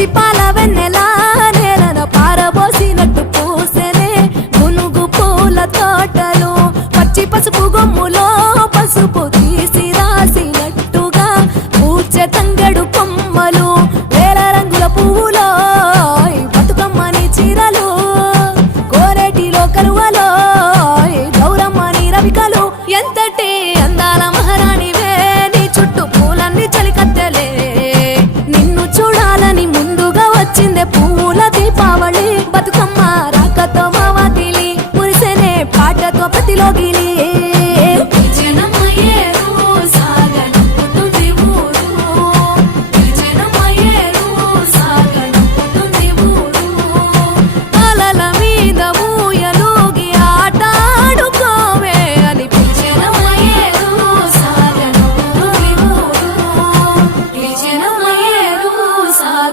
పచ్చి పాల వెన్నెలా నేలన పారబోసినట్టు పూసెనే గునుగు పూల తోటలు పచ్చి పసుపు గొమ్ములో పసుపు తీసి రాసినట్టుగా పూచె తంగెడు కొమ్మలు వేల రంగుల పువ్వులో బతుకమ్మని చీరలు కోరేటిలో కలువలో గౌరమ్మని రవికలు ఎంతటి అందాల మహారాణివే నీ చుట్టూ పూలన్నీ చలికత్తెలే నిన్ను చూడాలని ముందుగా వచ్చిందే